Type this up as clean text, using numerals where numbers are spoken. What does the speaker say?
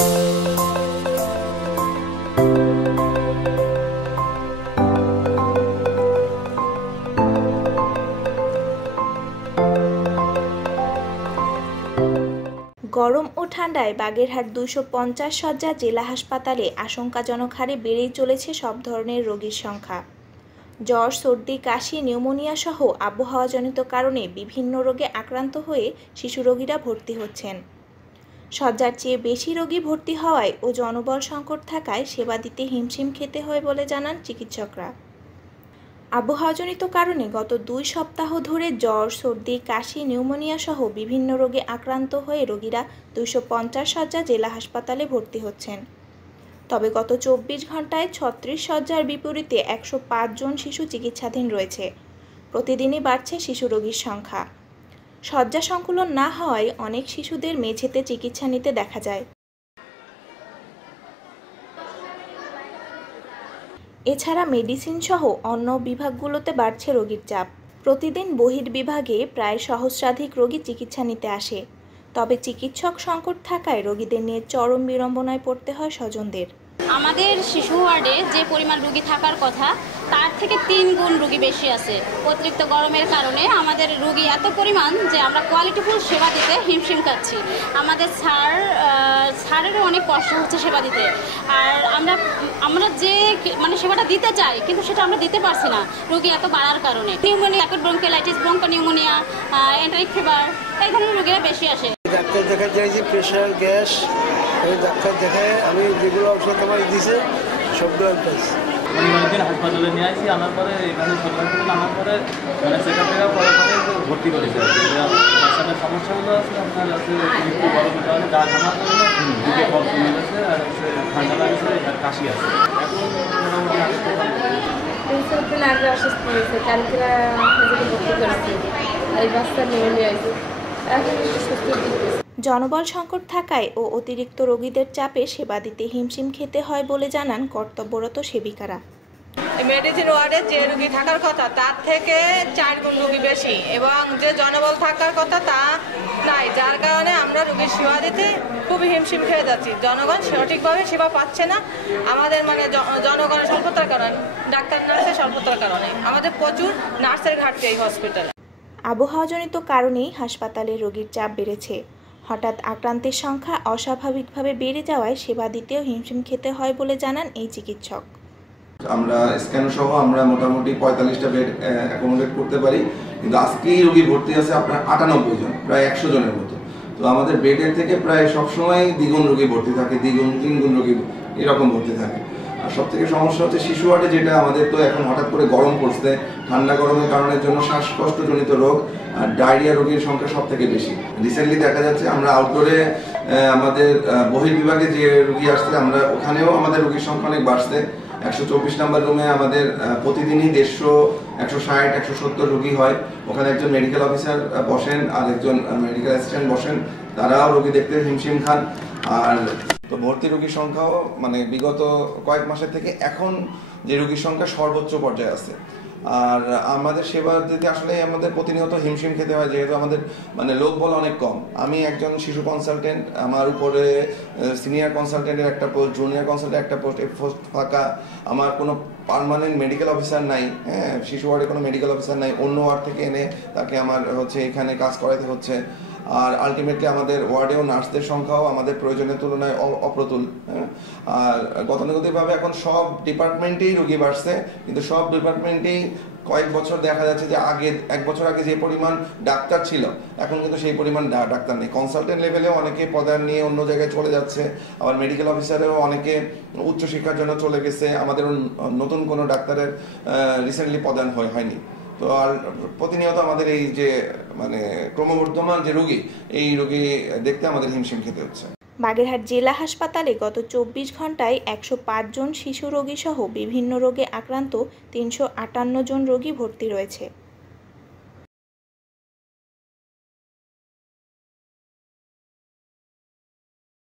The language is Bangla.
গরম ও ঠান্ডায় বাগেরহাট ২৫০ শয্যা জেলা হাসপাতালে আশঙ্কাজনক হারে বেড়েই চলেছে সব ধরনের রোগীর সংখ্যা। জ্বর, সর্দি, কাশি, নিউমোনিয়া সহ আবহাওয়াজনিত কারণে বিভিন্ন রোগে আক্রান্ত হয়ে শিশু রোগীরা ভর্তি হচ্ছেন। শয্যার চেয়ে বেশি রোগী ভর্তি হওয়ায় ও জনবল সংকট থাকায় সেবা দিতে হিমশিম খেতে হয় বলে জানান চিকিৎসকরা। আবহাওয়াজনিত কারণে গত ২ সপ্তাহ ধরে জ্বর, সর্দি, কাশি, নিউমোনিয়া সহ বিভিন্ন রোগে আক্রান্ত হয়ে রোগীরা ২৫০ শয্যা জেলা হাসপাতালে ভর্তি হচ্ছেন। তবে গত ২৪ ঘন্টায় ৩৬ শয্যার বিপরীতে ১০৫ জন শিশু চিকিৎসাধীন রয়েছে। প্রতিদিনই বাড়ছে শিশু রোগীর সংখ্যা। শয্যা সংকুলন না হওয়ায় অনেক শিশুদের মেঝেতে চিকিৎসা নিতে দেখা যায়। এছাড়া মেডিসিন সহ অন্য বিভাগগুলোতে বাড়ছে রোগীর চাপ। প্রতিদিন বহির্বিভাগে প্রায় সহস্রাধিক রোগী চিকিৎসা নিতে আসে। তবে চিকিৎসক সংকট থাকায় রোগীদের নিয়ে চরম বিড়ম্বনায় পড়তে হয় স্বজনদের। আমাদের শিশু ওয়ার্ডে যে পরিমাণ রোগী থাকার কথা তার থেকে ৩ গুণ রোগী বেশি আছে। অতিরিক্ত গরমের কারণে আমাদের রোগী এত পরিমাণ যে আমরা কোয়ালিটিফুল সেবা দিতে হিমশিম খাচ্ছি। আমাদের স্যারেরও অনেক কষ্ট হচ্ছে সেবা দিতে। আর আমরা যে সেবাটা দিতে চাই কিন্তু সেটা আমরা দিতে পারছি না রোগী এত বাড়ার কারণে। Pneumonia, bronchitis, bronchopneumonia, enteric fever এই ধরনের রোগীরা বেশি আসে। ডাক্তার দেখা যায় যে প্রেশার, গ্যাস, এই ডাক্তার দেখায় আমি যেগুলো ঔষধ আমার দিছে সবগুলো আমি পাইছি। অনেকদিন হাসপাতালে নিয়ে আসি, আনার পরে এখানে সরকার থেকে আনার পরে চেকআপ পরে ভর্তি করেছে। বাচ্চাদের সমস্যাগুলো আছে আপনার আছে একটু গরমের কারণে গা ঘামার কারণে বুকে কল কমে গেছে, আর ঠান্ডা লাগছে, আর কাশি আছে। এখন মোটামুটি আগে অসুস্থ হয়েছে, কালকে ভর্তি করেছি, আর এই বাচ্চা নিয়ে আসছে। জনবল সংকট থাকায় ও অতিরিক্ত রোগীদের চাপে সেবা দিতে হিমশিম খেতে হয় বলে জানান কর্তব্যরত সেবিকারা। মেডিসিন ওয়ার্ডে যে রোগী থাকার কথা তার থেকে ৪ গুণ রোগী বেশি এবং যে জনবল থাকার কথা তা নাই, যার কারণে আমরা রোগীর সেবা দিতে খুবই হিমশিম খেয়ে যাচ্ছি। জনগণ সঠিকভাবে সেবা পাচ্ছে না। আমাদের জনগণের স্বল্পতার কারণে, ডাক্তার নার্সের স্বল্পতার কারণে আমাদের প্রচুর নার্সের ঘাটতি এই হসপিটালে। আবহাওয়াজনিত কারণেই হাসপাতালে রোগীর চাপ বেড়েছে। হঠাৎ আক্রান্তের সংখ্যা অস্বাভাবিকভাবে বেড়ে যাওয়ায় সেবা দিতেও হিমশিম খেতে হয় বলে জানান এই চিকিৎসক। আমরা স্ক্যান সহ আমরা মোটামুটি ৪৫টা বেড অ্যাকোমোডেট করতে পারি, কিন্তু আজকেই রোগী ভর্তি আছে আপনার ৯৮ জন, প্রায় ১০০ জনের মতো। তো আমাদের বেডের থেকে প্রায় সবসময় দ্বিগুণ রোগী ভর্তি থাকে, দ্বিগুণ ৩ গুণ রোগী এরকম ভর্তি থাকে। আর সব থেকে সমস্যা হচ্ছে শিশু ওয়ার্ডে, যেটা আমাদের তো এখন হঠাৎ করে গরম পড়ছে, ঠান্ডা গরমের কারণের জন্য শ্বাসকষ্টজনিত রোগ আর ডায়রিয়া রোগীর সংখ্যা সব থেকে বেশি। রিসেন্টলি দেখা যাচ্ছে আমরা আউটডোরে আমাদের বহির্বিভাগে যে রোগী আসছে, আমরা ওখানেও আমাদের রোগীর সংখ্যা অনেক বাড়ছে। ১২৪ নম্বর রুমে আমাদের প্রতিদিনই ১৫০, ১৬০, ১৭০ রোগী হয়। ওখানে একজন মেডিকেল অফিসার বসেন আর একজন মেডিকেল অ্যাসিস্ট্যান্ট বসেন, তারাও রোগী দেখতে হিমশিম খান। আর তো ভর্তি রোগীর সংখ্যাও বিগত কয়েক মাসের থেকে এখন যে রোগীর সংখ্যা সর্বোচ্চ পর্যায়ে আছে। আর আমাদের সেবা দিতে আসলে আমাদের প্রতিনিয়ত হিমশিম খেতে হয়, যেহেতু আমাদের লোকবল অনেক কম। আমি একজন শিশু কনসালটেন্ট, আমার উপরে সিনিয়র কনসালটেন্টের একটা পোস্ট, জুনিয়র কনসালটেন্ট একটা পোস্ট ফাঁকা। আমার কোনো পার্মানেন্ট মেডিকেল অফিসার নাই, হ্যাঁ, শিশু ওয়ার্ডে কোনো মেডিকেল অফিসার নাই, অন্য ওয়ার্ড থেকে এনে তাকে আমার এখানে কাজ করাতে হচ্ছে। আর আলটিমেটলি আমাদের ওয়ার্ডেও নার্সদের সংখ্যাও আমাদের প্রয়োজনের তুলনায় অপ্রতুল। আর গতানুগতিকভাবে এখন সব ডিপার্টমেন্টেই রোগী বাড়ছে, কিন্তু সব ডিপার্টমেন্টেই কয়েক বছর দেখা যাচ্ছে যে এক বছর আগে যে পরিমাণ ডাক্তার ছিল এখন কিন্তু সেই পরিমাণ ডাক্তার নেই। কনসালটেন্ট লেভেলেও অনেকে পদায়ন নিয়ে অন্য জায়গায় চলে যাচ্ছে, আবার মেডিকেল অফিসারেও অনেকে উচ্চশিক্ষার জন্য চলে গেছে। আমাদের নতুন কোনো ডাক্তারের রিসেন্টলি পদায়ন হয়নি। তো আর প্রতিনিয়ত আমাদের এই যে ক্রমবর্ধমান যে রোগী, এই রোগী দেখতে আমাদের হিমশিম খেতে হচ্ছে। বাগেরহাট জেলা হাসপাতালে গত ২৪ ঘন্টায় ১০৫ জন শিশু রোগী সহ বিভিন্ন রোগে আক্রান্ত ৩৫৮ জন রোগী ভর্তি রয়েছে।